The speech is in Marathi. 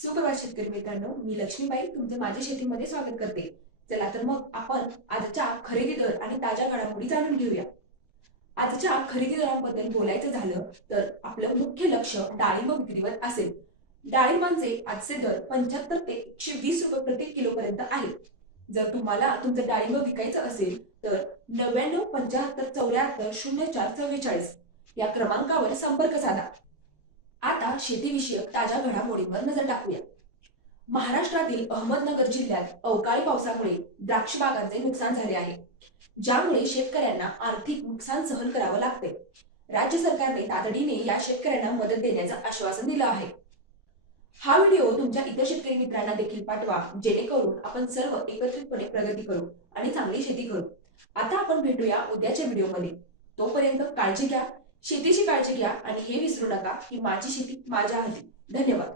सुप्रभात शेतकरी मित्रांनो, मी लक्ष्मीबाई तुमचे माझ्या शेतीमध्ये स्वागत करते. चला तर मग आपण आजच्या खरेदी दर आणि ताज्या घडामोडी जाणून घेऊया. आजच्या खरेदी दरांबद्दल बोलायचं झालं तर आपलं मुख्य लक्ष डाळिंब विक्रीवर असेल. डाळिंबांचे आजचे दर 75 ते 120 रुपये प्रति किलो पर्यंत आहेत. जर तुम्हाला तुमचं डाळिंब विकायचं असेल तर 99 75 74 04 44 या क्रमांकावर संपर्क साधा. आता शेतीविषयक ताज्या घडामोडींवर नजर टाकूया. महाराष्ट्रातील अहमदनगर जिल्ह्यात अवकाळी पावसामुळे द्राक्ष बागांचे नुकसान झाले आहे, ज्यामुळे शेतकऱ्यांना आर्थिक नुकसान सहन करावं लागते. राज्य सरकारने तातडीने या शेतकऱ्यांना मदत देण्याचं आश्वासन दिलं आहे. हा व्हिडिओ तुमच्या इतर शेतकरी मित्रांना देखील पाठवा, जेणेकरून आपण सर्व एकत्रितपणे प्रगती करू आणि चांगली शेती करू. आता आपण भेटूया उद्याच्या व्हिडिओमध्ये. तोपर्यंत काळजी घ्या, शेतीची काळजी घ्या आणि हे विसरू नका की माझी शेती माझ्या हाती. धन्यवाद.